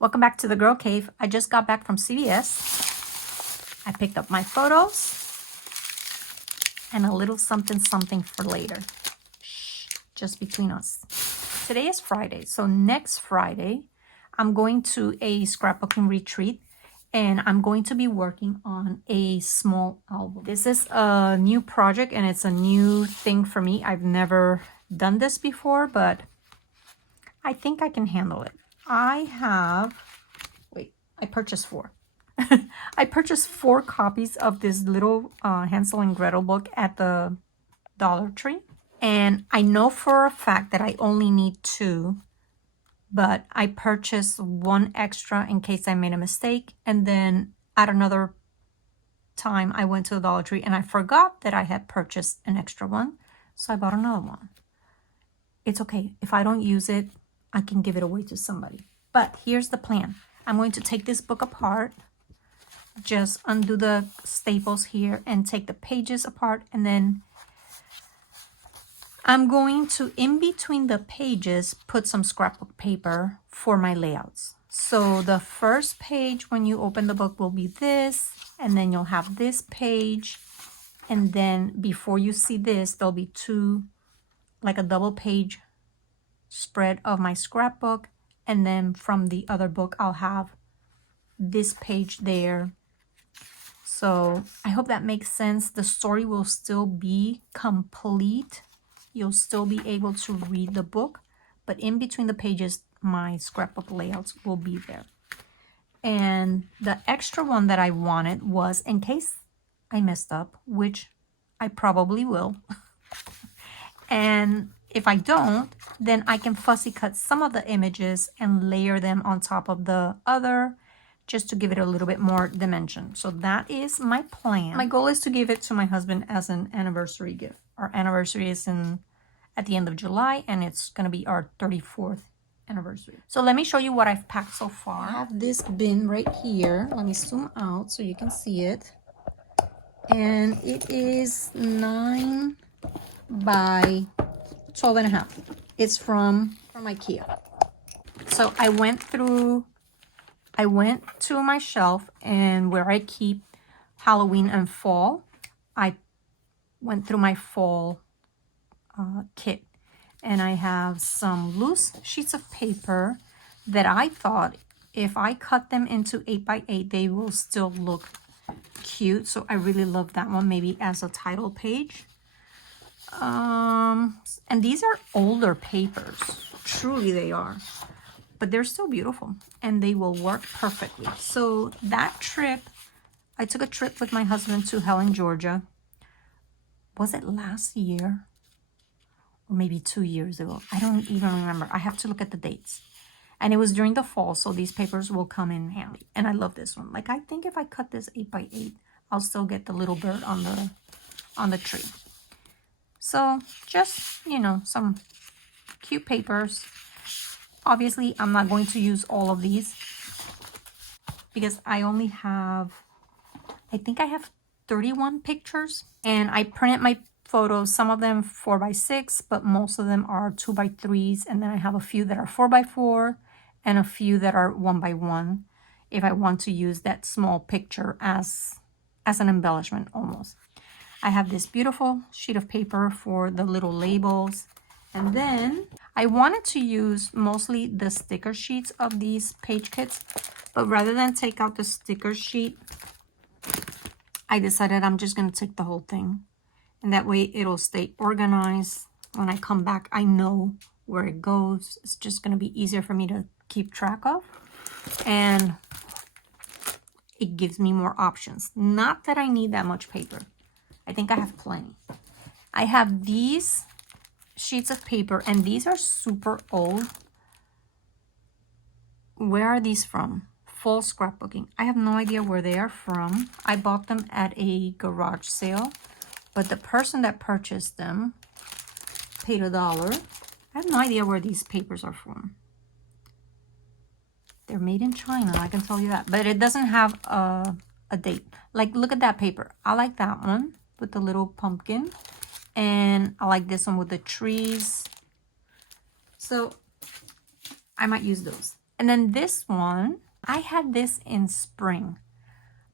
Welcome back to the Girl Cave. I just got back from CVS. I picked up my photos and a little something for later. Shh, just between us. Today is Friday, so next Friday I'm going to a scrapbooking retreat and I'm going to be working on a small album. This is a new project and it's a new thing for me. I've never done this before, but I think I can handle it. I purchased 4. I purchased 4 copies of this little Hansel and Gretel book at the Dollar Tree. And I know for a fact that I only need 2, but I purchased 1 extra in case I made a mistake. And then at another time, I went to the Dollar Tree and I forgot that I had purchased an extra one. So I bought another one. It's okay. If I don't use it, I can give it away to somebody. But here's the plan. I'm going to take this book apart, just undo the staples here and take the pages apart, and then I'm going to, in between the pages, put some scrapbook paper for my layouts. So the first page when you open the book will be this, and then you'll have this page, and then before you see this, there'll be 2, like a double page spread of my scrapbook, and then from the other book I'll have this page there. So I hope that makes sense. The story will still be complete. You'll still be able to read the book, but in between the pages my scrapbook layouts will be there. And the extra one that I wanted was, in case I messed up, which I probably will, and if I don't, then I can fussy cut some of the images and layer them on top of the other, just to give it a little bit more dimension. So that is my plan. My goal is to give it to my husband as an anniversary gift. Our anniversary is at the end of July, and it's gonna be our 34th anniversary. So let me show you what I've packed so far. I have this bin right here. Let me zoom out so you can see it. And it is 9 by 12.5. It's from IKEA. So I went to my shelf, and where I keep Halloween and fall, I went through my fall kit, and I have some loose sheets of paper that I thought if I cut them into 8 by 8, they will still look cute. So I really love that one, maybe as a title page. And these are older papers, truly they are, but they're still beautiful and they will work perfectly. So that trip, I took a trip with my husband to Helen, Georgia. Was it last year or maybe 2 years ago? I don't even remember. I have to look at the dates. And it was during the fall, so these papers will come in handy. And I love this one. Like, I think if I cut this 8 by 8, I'll still get the little bird on the tree. So just, you know, some cute papers. Obviously, I'm not going to use all of these because I only have, I think I have 31 pictures, and I printed my photos, some of them 4 by 6, but most of them are 2 by 3s, and then I have a few that are 4 by 4 and a few that are 1 by 1 if I want to use that small picture as an embellishment almost. I have this beautiful sheet of paper for the little labels. And then I wanted to use mostly the sticker sheets of these page kits, but rather than take out the sticker sheet, I decided I'm just going to take the whole thing. And that way it'll stay organized. When I come back, I know where it goes. It's just going to be easier for me to keep track of. And it gives me more options. Not that I need that much paper. I think I have plenty. I have these sheets of paper, and these are super old. Where are these from? Fall scrapbooking. I have no idea where they are from. I bought them at a garage sale, but the person that purchased them paid $1. I have no idea where these papers are from. They're made in China, I can tell you that, but it doesn't have a date. Like, look at that paper. I like that one with the little pumpkin, and I like this one with the trees. So I might use those. And then this one, I had this in spring,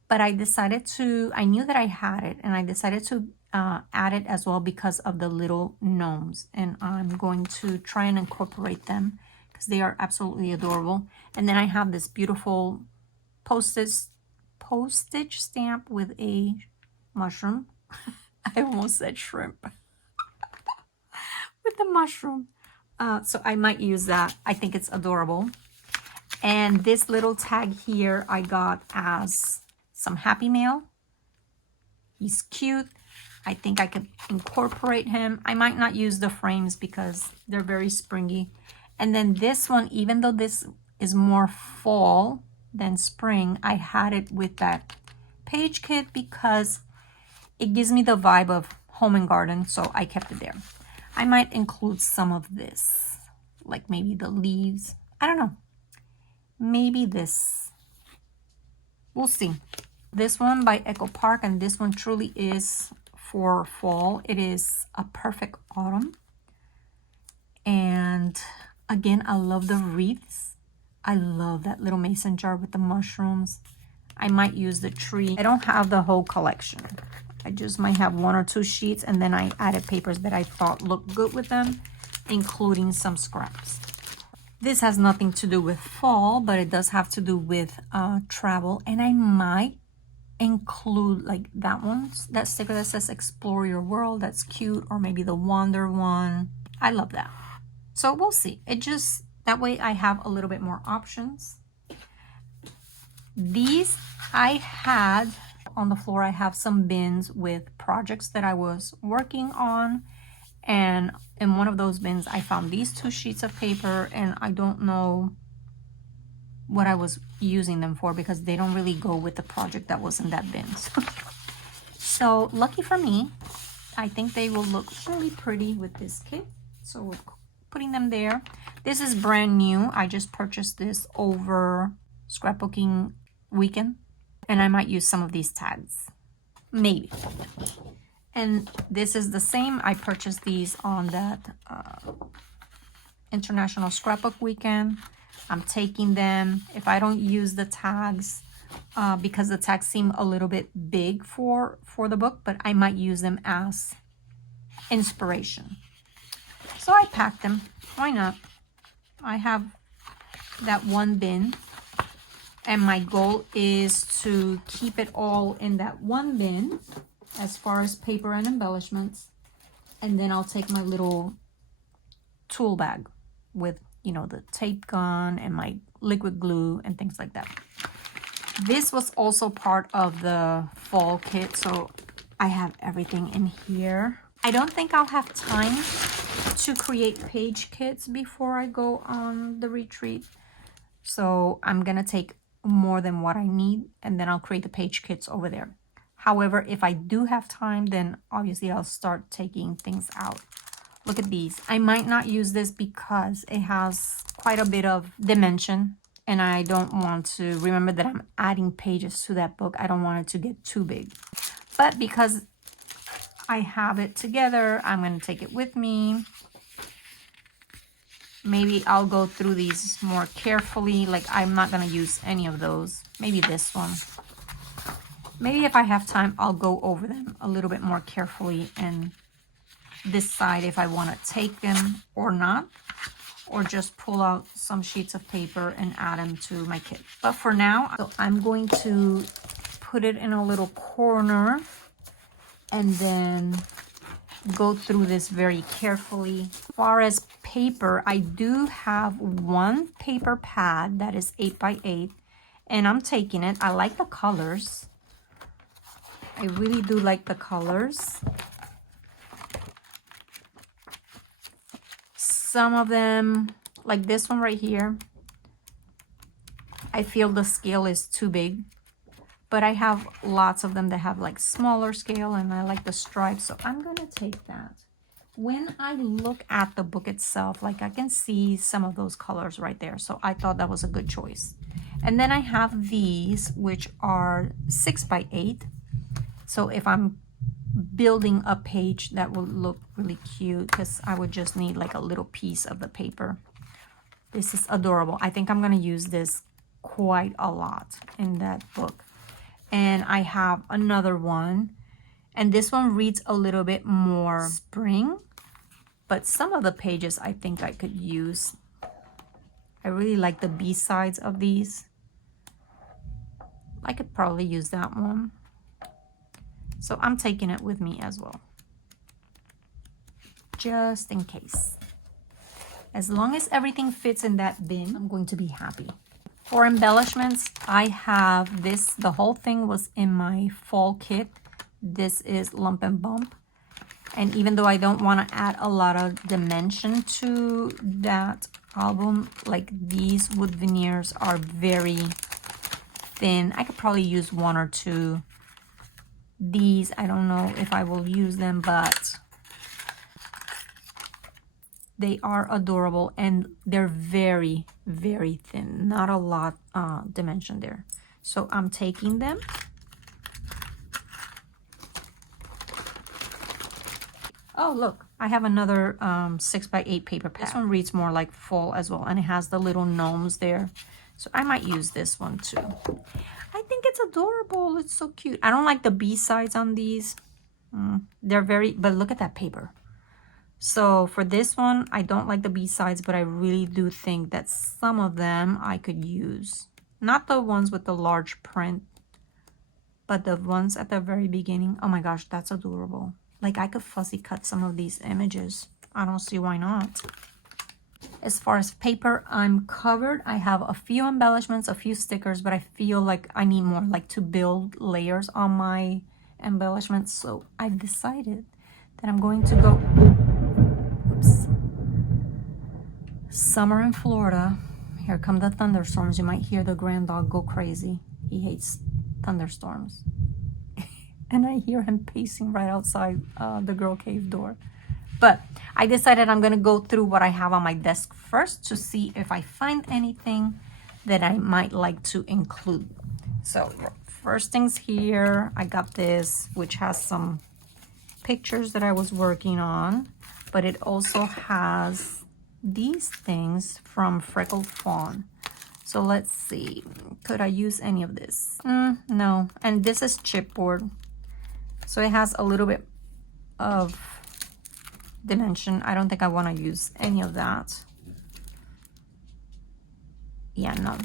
but I decided to, I knew that I had it, and I decided to add it as well because of the little gnomes. And I'm going to try and incorporate them because they are absolutely adorable. And then I have this beautiful postage stamp with a mushroom. I almost said shrimp. With the mushroom. So I might use that. I think it's adorable. And this little tag here I got as some Happy Mail. He's cute. I think I could incorporate him. I might not use the frames because they're very springy. And then this one, even though this is more fall than spring, I had it with that page kit because it gives me the vibe of home and garden, so I kept it there. I might include some of this, like maybe the leaves. I don't know. Maybe this. We'll see. This one by Echo Park, and this one truly is for fall. It is a perfect autumn. And again, I love the wreaths. I love that little mason jar with the mushrooms. I might use the tree. I don't have the whole collection. I just might have 1 or 2 sheets, and then I added papers that I thought looked good with them, including some scraps. This has nothing to do with fall, but it does have to do with travel, and I might include like that one, that sticker that says explore your world. That's cute. Or maybe the wander one. I love that. So we'll see. It just, that way I have a little bit more options. These I had on the floor. I have some bins with projects that I was working on, and in one of those bins I found these 2 sheets of paper, and I don't know what I was using them for because they don't really go with the project that was in that bin. So lucky for me, I think they will look really pretty with this kit. So we're putting them there. This is brand new. I just purchased this over scrapbooking weekend, and I might use some of these tags, maybe. And this is the same. I purchased these on that International Scrapbook Weekend. I'm taking them. If I don't use the tags, because the tags seem a little bit big for the book, but I might use them as inspiration. So I packed them. Why not? I have that one bin, and my goal is to keep it all in that one bin as far as paper and embellishments. And then I'll take my little tool bag with, you know, the tape gun and my liquid glue and things like that. This was also part of the fall kit, so I have everything in here. I don't think I'll have time to create page kits before I go on the retreat, so I'm gonna take more than what I need, and then I'll create the page kits over there. However, if I do have time, then obviously I'll start taking things out. Look at these. I might not use this because it has quite a bit of dimension, and I don't want to, remember that I'm adding pages to that book. I don't want it to get too big. But because I have it together, I'm going to take it with me. Maybe I'll go through these more carefully. Like, I'm not going to use any of those. Maybe this one. Maybe if I have time, I'll go over them a little bit more carefully and decide if I want to take them or not, or just pull out some sheets of paper and add them to my kit. But for now, so I'm going to put it in a little corner and then go through this very carefully. As far as paper, I do have one paper pad that is 8x8, and I'm taking it. I like the colors. I really do like the colors. Some of them, like this one right here, I feel the scale is too big. But I have lots of them that have like smaller scale, and I like the stripes, so I'm gonna take that. When I look at the book itself, like I can see some of those colors right there, so I thought that was a good choice. And then I have these, which are 6x8. So if I'm building a page, that will look really cute, because I would just need like a little piece of the paper. This is adorable. I think I'm going to use this quite a lot in that book. And I have another one. And this one reads a little bit more spring. But some of the pages I think I could use. I really like the B-sides of these. I could probably use that one. So I'm taking it with me as well. Just in case. As long as everything fits in that bin, I'm going to be happy. For embellishments, I have this. The whole thing was in my fall kit. This is Lump and Bump. And even though I don't want to add a lot of dimension to that album, like these wood veneers are very thin. I could probably use one or two. These, I don't know if I will use them, but they are adorable and they're very, very thin. Not a lot dimension there. So I'm taking them. Oh, look, I have another 6x8 paper pad. This one reads more like fall as well, and it has the little gnomes there. So I might use this one too. I think it's adorable. It's so cute. I don't like the B-sides on these. They're very, but look at that paper. So for this one, I don't like the B-sides, but I really do think that some of them I could use. Not the ones with the large print, but the ones at the very beginning. Oh my gosh, that's adorable. Like I could fussy cut some of these images. I don't see why not. As far as paper, I'm covered. I have a few embellishments, a few stickers, but I feel like I need more, like to build layers on my embellishments. So I've decided that I'm going to go, oops. Summer in Florida. Here come the thunderstorms. You might hear the grand dog go crazy. He hates thunderstorms. And I hear him pacing right outside the girl cave door. But I decided I'm going to go through what I have on my desk first to see if I find anything that I might like to include. So first things here, I got this, which has some pictures that I was working on. But it also has these things from Freckled Fawn. So let's see. Could I use any of this? No. And this is chipboard. So it has a little bit of dimension. I don't think I want to use any of that. Yeah, no.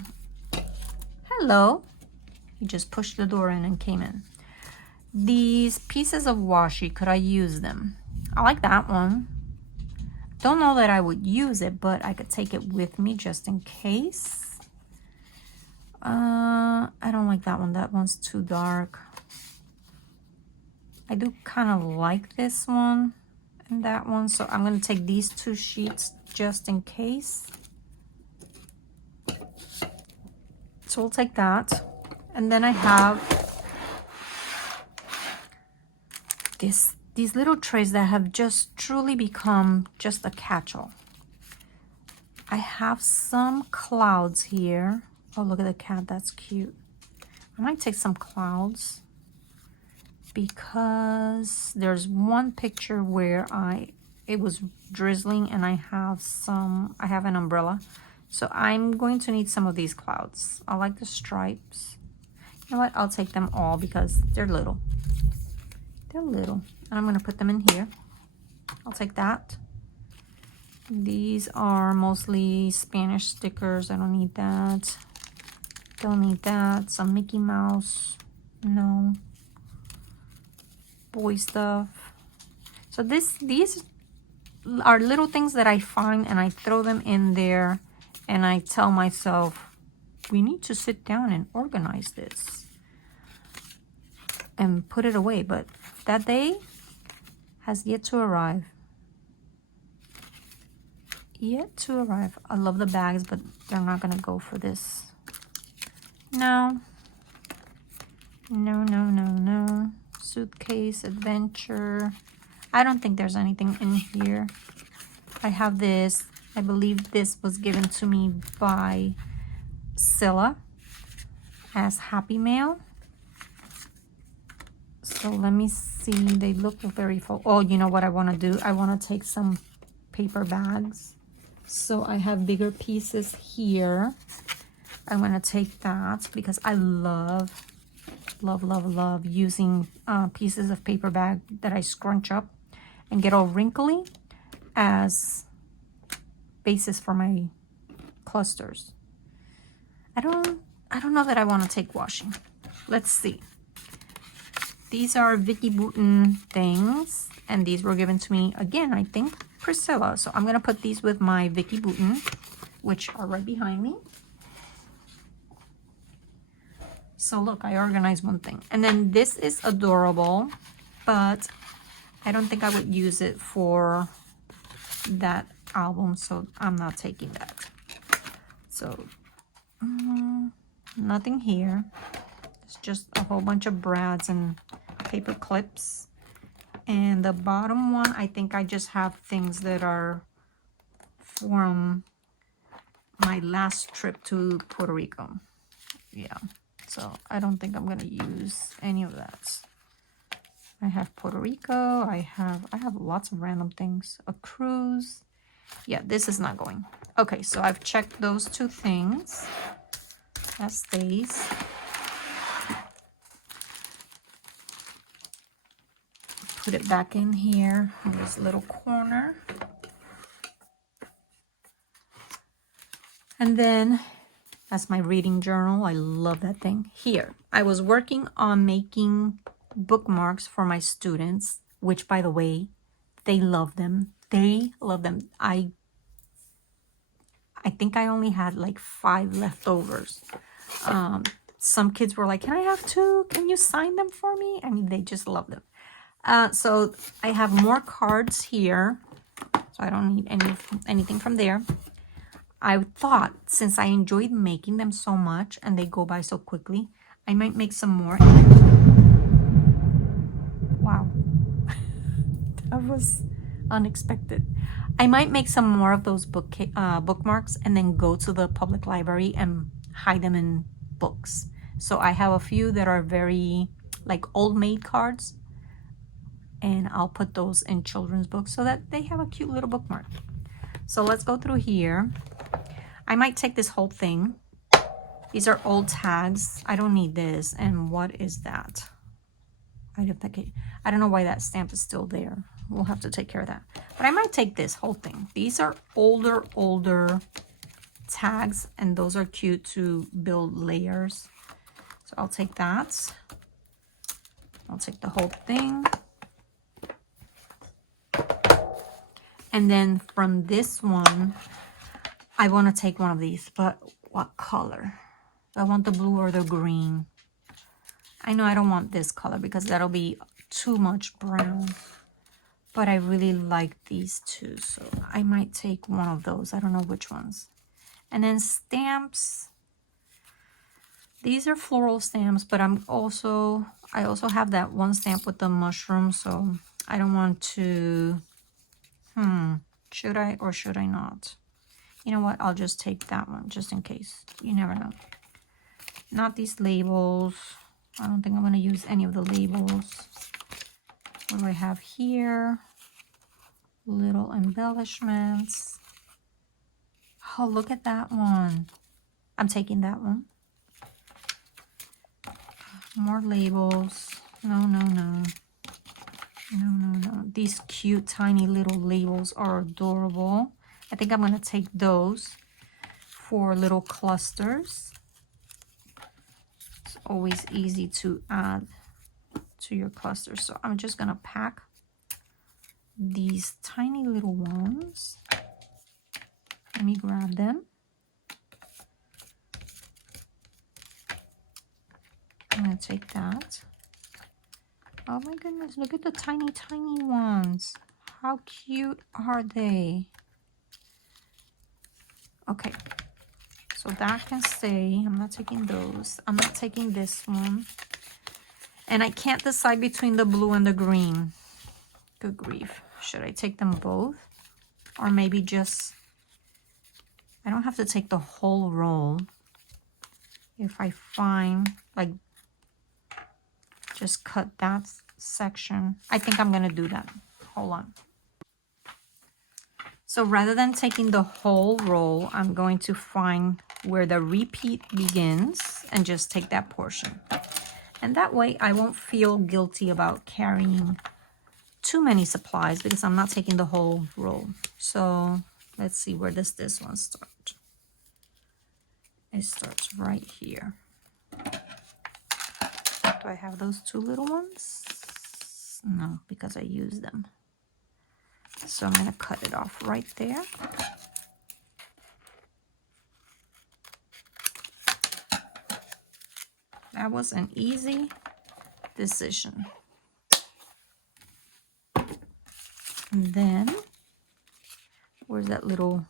Hello. He just pushed the door in and came in. These pieces of washi, could I use them? I like that one. Don't know that I would use it, but I could take it with me just in case. I don't like that one. That one's too dark. I do kind of like this one and that one, so I'm going to take these two sheets just in case. So we'll take that. And then I have these little trays that have just truly become just a catch-all. I have some clouds here. Oh, look at the cat. That's cute. I might take some clouds, because there's one picture where it was drizzling and I have an umbrella. So I'm going to need some of these clouds. I like the stripes. You know what? I'll take them all because they're little. They're little. And I'm going to put them in here. I'll take that. These are mostly Spanish stickers. I don't need that. Don't need that. Some Mickey Mouse. No. Boy stuff. So these are little things that I find and I throw them in there and I tell myself, we need to sit down and organize this and put it away. But that day has yet to arrive. Yet to arrive. I love the bags, but they're not gonna go for this. No. No, no, no, no. Suitcase, adventure. I don't think there's anything in here. I have this. I believe this was given to me by Scylla as Happy Mail. So let me see. They look very full. Oh, you know what I want to do? I want to take some paper bags So I have bigger pieces here. I'm gonna take that because I love using pieces of paper bag that I scrunch up and get all wrinkly as bases for my clusters. I don't know that I want to take washing. Let's see. These are Vicky Bouton things, and these were given to me again, I think, Priscilla. So I'm gonna put these with my Vicky Bouton, which are right behind me. So look, I organized one thing. And then this is adorable, but I don't think I would use it for that album, so I'm not taking that. So nothing here. It's just a whole bunch of brads and paper clips. And the bottom one, I think I just have things that are from my last trip to Puerto Rico. Yeah, so I don't think I'm gonna use any of that. I have Puerto Rico, I have lots of random things. A cruise. Yeah, this is not going. Okay, so I've checked those two things. That stays. Put it back in here in this little corner. And then that's my reading journal. I love that thing. Here, I was working on making bookmarks for my students, which, by the way, they love them. They love them. I think I only had like 5 leftovers. Some kids were like, can I have 2? Can you sign them for me? I mean, they just love them. So I have more cards here. So I don't need anything from there. I thought, since I enjoyed making them so much and they go by so quickly, I might make some more. Wow. That was unexpected. I might make some more of those bookmarks and then go to the public library and hide them in books. So I have a few that are very like old maid cards, and I'll put those in children's books so that they have a cute little bookmark. So let's go through here. I might take this whole thing. These are old tags. I don't need this. And what is that? I don't know why that stamp is still there. We'll have to take care of that. But I might take this whole thing. These are older tags, and those are cute to build layers. So I'll take that. I'll take the whole thing. And then from this one, I want to take one of these, but what color? Do I want the blue or the green? I know I don't want this color because that'll be too much brown. But I really like these two, so I might take one of those. I don't know which ones. And then stamps. These are floral stamps, but I also have that one stamp with the mushroom, so I don't want to... should I or should I not? You know what? I'll just take that one just in case. You never know. Not these labels. I don't think I'm going to use any of the labels. What do I have here? Little embellishments. Oh, look at that one. I'm taking that one. More labels. No. These cute tiny little labels are adorable. I think I'm going to take those for little clusters. It's always easy to add to your clusters. So I'm just going to pack these tiny little ones. Let me grab them. I'm going to take that. Oh my goodness, look at the tiny ones. How cute are they? Okay, so that can stay. I'm not taking those. I'm not taking this one. And I can't decide between the blue and the green. Good grief. Should I take them both? Or maybe just... I don't have to take the whole roll. If I find, like, just cut that section. I think I'm going to do that. Hold on. So rather than taking the whole roll, I'm going to find where the repeat begins and just take that portion. And that way I won't feel guilty about carrying too many supplies because I'm not taking the whole roll. So let's see, where does this one start? It starts right here. Do I have those two little ones? No, because I used them. So I'm gonna cut it off right there. That was an easy decision. And then, where's that little,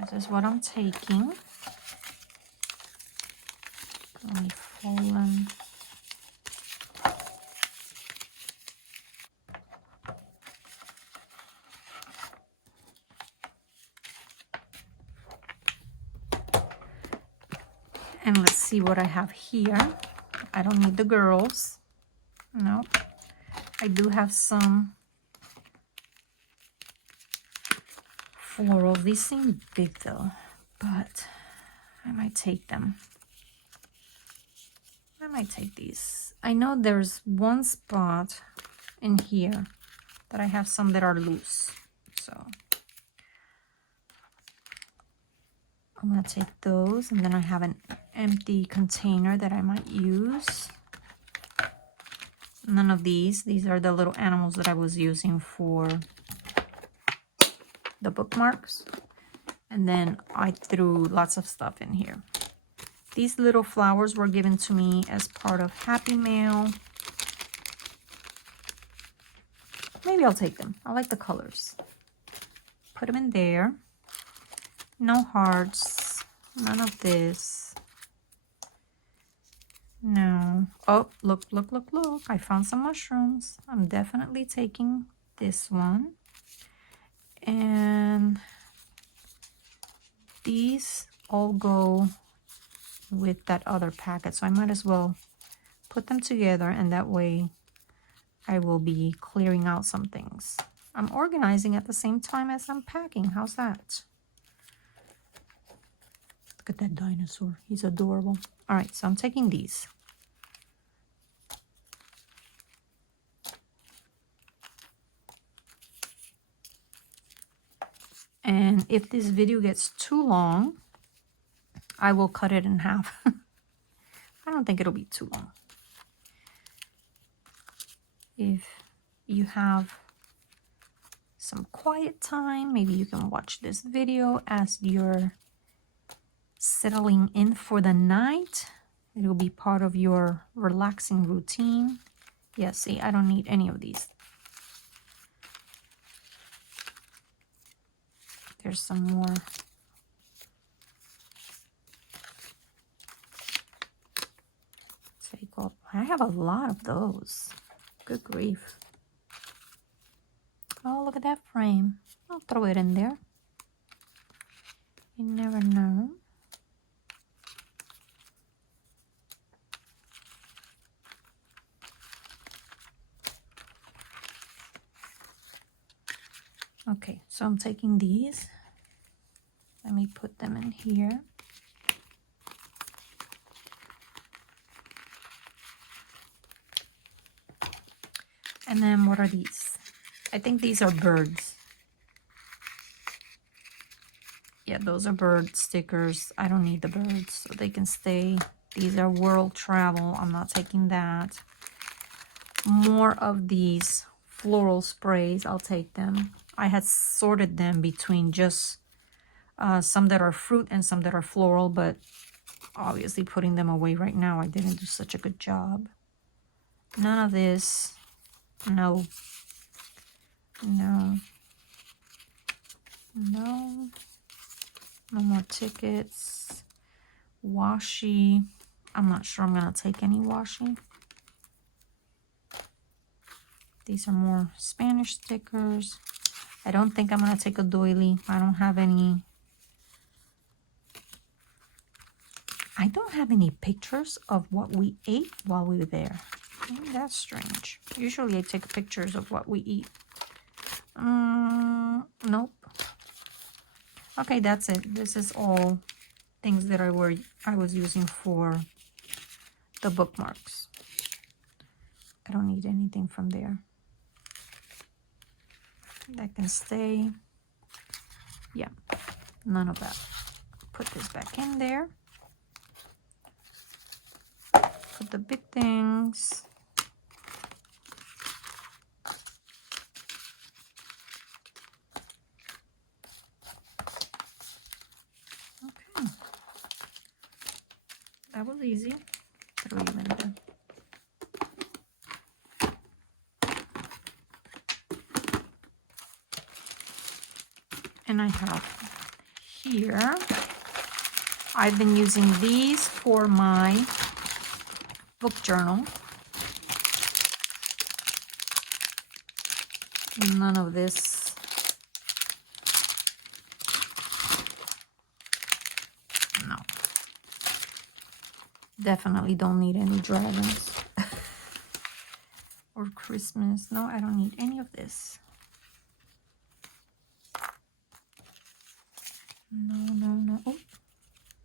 this is what I'm taking. Let me fold them. And let's see what I have here. I don't need the girls. No. I do have some florals. These seem big though, but I might take them. I might take these. I know there's one spot in here that I have some that are loose. So I'm gonna take those, and then I have an empty container that I might use. None of these. These are the little animals that I was using for the bookmarks. And then I threw lots of stuff in here. These little flowers were given to me as part of Happy Mail. Maybe I'll take them. I like the colors. Put them in there. No hearts. None of this. No. Oh, look, look, look, look. I found some mushrooms. I'm definitely taking this one. And these all go with that other packet. So I might as well put them together, and that way I will be clearing out some things. I'm organizing at the same time as I'm packing. How's that? Look at that dinosaur. He's adorable. All right, so I'm taking these. And if this video gets too long, I will cut it in half. I don't think it'll be too long. If you have some quiet time, maybe you can watch this video as you're settling in for the night. It will be part of your relaxing routine. Yeah, see, I don't need any of these. There's some more. Take off. I have a lot of those. Good grief. Oh, look at that frame. I'll throw it in there. You never know. Okay, so I'm taking these. Let me put them in here. And then what are these? I think these are birds. Yeah, those are bird stickers. I don't need the birds, so they can stay. These are world travel. I'm not taking that. More of these floral sprays. I'll take them. I had sorted them between just some that are fruit and some that are floral, but obviously putting them away right now, I didn't do such a good job. None of this. No. No. No. No more tickets. Washi. I'm not sure I'm going to take any washi. These are more Spanish stickers. I don't think I'm going to take a doily. I don't have any. I don't have any pictures of what we ate while we were there. That's strange. Usually I take pictures of what we eat. Nope. Okay, that's it. This is all things that I was using for the bookmarks. I don't need anything from there. That can stay. Yeah, none of that. Put this back in there. Put the big things. Okay. That was easy. Throw you in there. And I have here, I've been using these for my book journal. None of this. No. Definitely don't need any dragons. Or Christmas. No, I don't need any of this. No. Oh,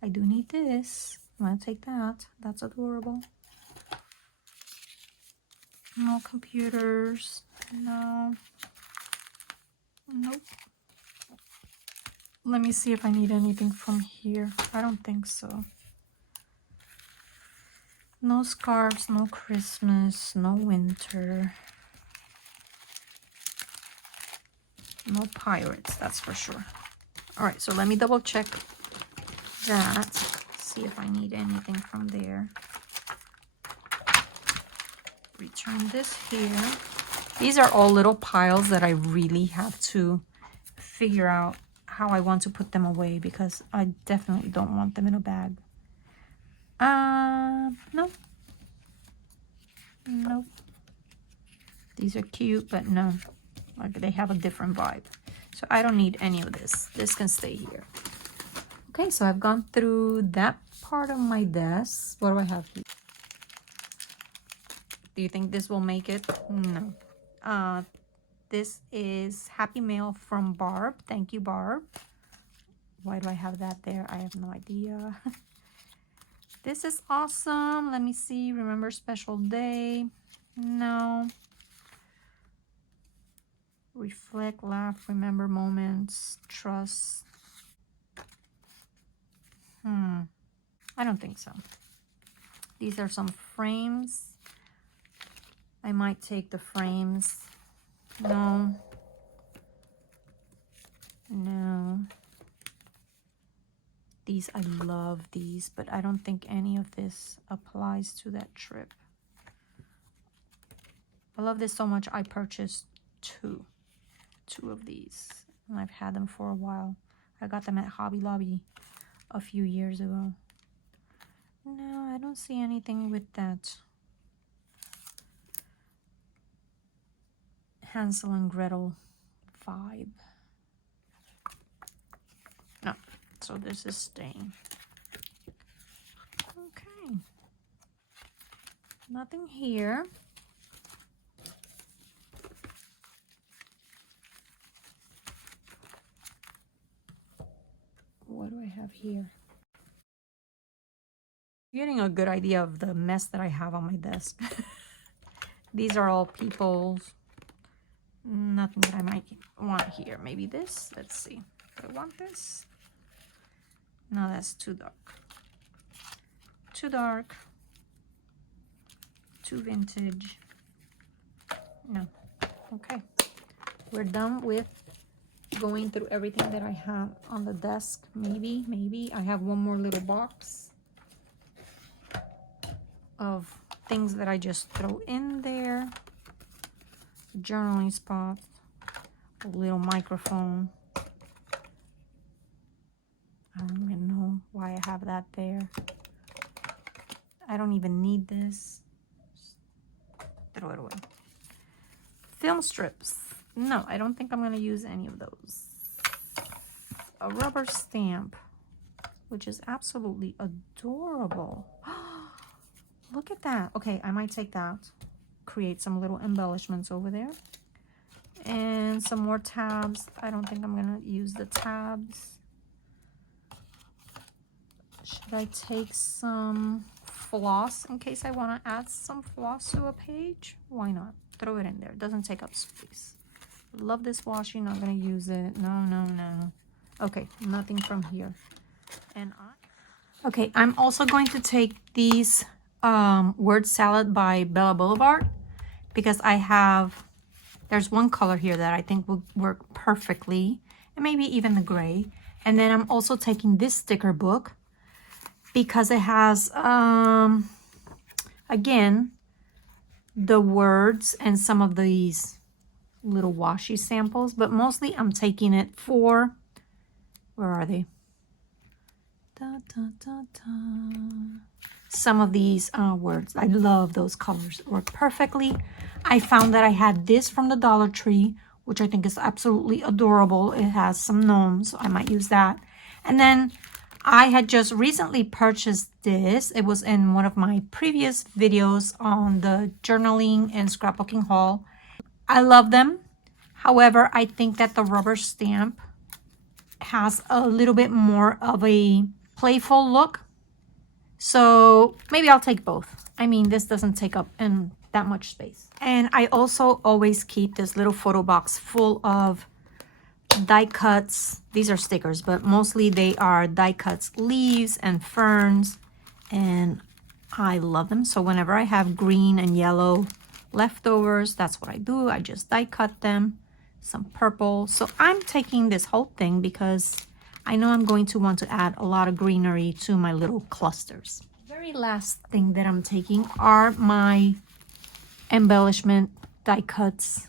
I do need this. I'm gonna take that. That's adorable. No computers. No. Nope. Let me see if I need anything from here. I don't think so. No scarves, no Christmas, no winter. No pirates, that's for sure. All right, so let me double check that. See if I need anything from there. Return this here. These are all little piles that I really have to figure out how I want to put them away because I definitely don't want them in a bag. No. Nope. These are cute, but no. Like they have a different vibe. So I don't need any of this. This can stay here. Okay, so I've gone through that part of my desk. What do I have here? Do you think this will make it? No. This is Happy Mail from Barb. Thank you, Barb. Why do I have that there? I have no idea. This is awesome. Let me see. Remember special day. No. Reflect, laugh, remember moments, trust. I don't think so. These are some frames. I might take the frames. No. These, I love these, but I don't think any of this applies to that trip. I love this so much, I purchased two of these, and I've had them for a while. I got them at Hobby Lobby a few years ago. No, I don't see anything with that Hansel and Gretel vibe. No, so this is staying. Okay. Nothing here. What do I have here? You're getting a good idea of the mess that I have on my desk. These are all people's. Nothing that I might want here. Maybe this. Let's see. Do I want this? No, that's too dark. Too dark. Too vintage. No. Okay. We're done with going through everything that I have on the desk. Maybe I have one more little box of things that I just throw in there. Journaling spot, a little microphone. I don't even know why I have that there. I don't even need this. Just throw it away. Film strips. No, I don't think I'm going to use any of those. A rubber stamp, which is absolutely adorable. Look at that. Okay, I might take that. create some little embellishments over there. And some more tabs. I don't think I'm gonna use the tabs. Should I take some floss in case I want to add some floss to a page? Why not? Throw it in there. It doesn't take up space. Love this washi. Not gonna use it. No. Okay, nothing from here. Okay, I'm also going to take these word salad by Bella Boulevard because there's one color here that I think will work perfectly, and maybe even the gray. And then I'm also taking this sticker book because it has again the words and some of these little washi samples, but mostly I'm taking it for, where are they? Some of these words. I love those colors. Work perfectly. I found that I had this from the Dollar Tree, which I think is absolutely adorable. It has some gnomes, so I might use that. And then I had just recently purchased this. It was in one of my previous videos on the journaling and scrapbooking haul. I love them. However, I think that the rubber stamp has a little bit more of a playful look. So maybe I'll take both. I mean, this doesn't take up that much space. And I also always keep this little photo box full of die cuts. These are stickers, but mostly they are die cuts, leaves and ferns, and I love them. So whenever I have green and yellow leftovers, that's what I do. I just die cut them. Some purple. So I'm taking this whole thing because I know I'm going to want to add a lot of greenery to my little clusters. Very last thing that I'm taking are my embellishment die cuts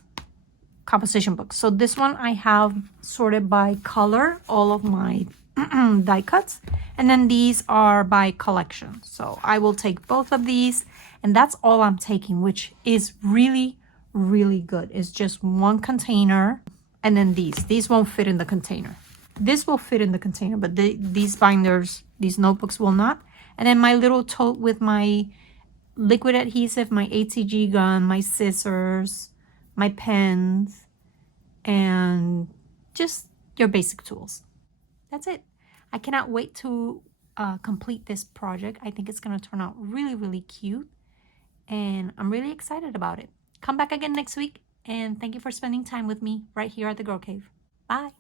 composition books. So this one I have sorted by color, all of my die cuts, and then these are by collection. So I will take both of these, and that's all I'm taking, which is really good. It's just one container, and then these won't fit in the container. This will fit in the container, but these binders, these notebooks will not. And then my little tote with my liquid adhesive, my ATG gun, my scissors, my pens, and just your basic tools. That's it. I cannot wait to complete this project. I think it's going to turn out really cute, and I'm really excited about it. Come back again next week, and thank you for spending time with me right here at the Girl Cave. Bye.